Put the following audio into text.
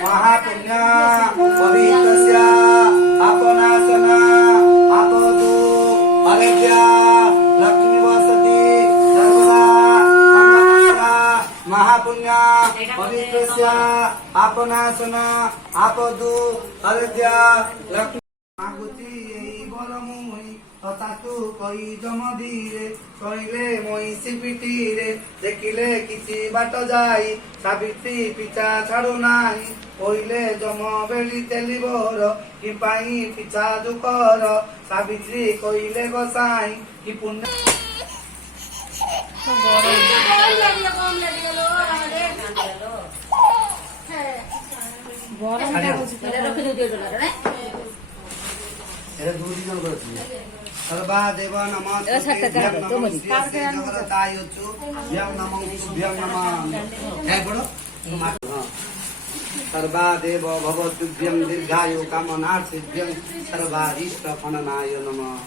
महापुण्य पवित्रस्य आपनासना आपतु अविद्या लक्ष्मी वसति सर्वदा मंगलस्य महापुण्य पवित्रस्य आपनासना आपतु अविद्या लक्ष्मी मागुची এই বড় মুই তাতু কই জমদিরে কইলে মই সিপিটিরে দেখিলে কিছু বাট যাই সাবিত্রী পিছা ছাড়ু নাই কইলে জম বেলি তেলিবর কি পাই পিছা দুকর সাবিত্রী কইলে গোসাই কি পুণ্য सर्वा देव नमः सर्वा देव भवतुभ्यं दीर्घायु कामनार्थिभ्यं सर्वारिष्ट फलनाय नमः।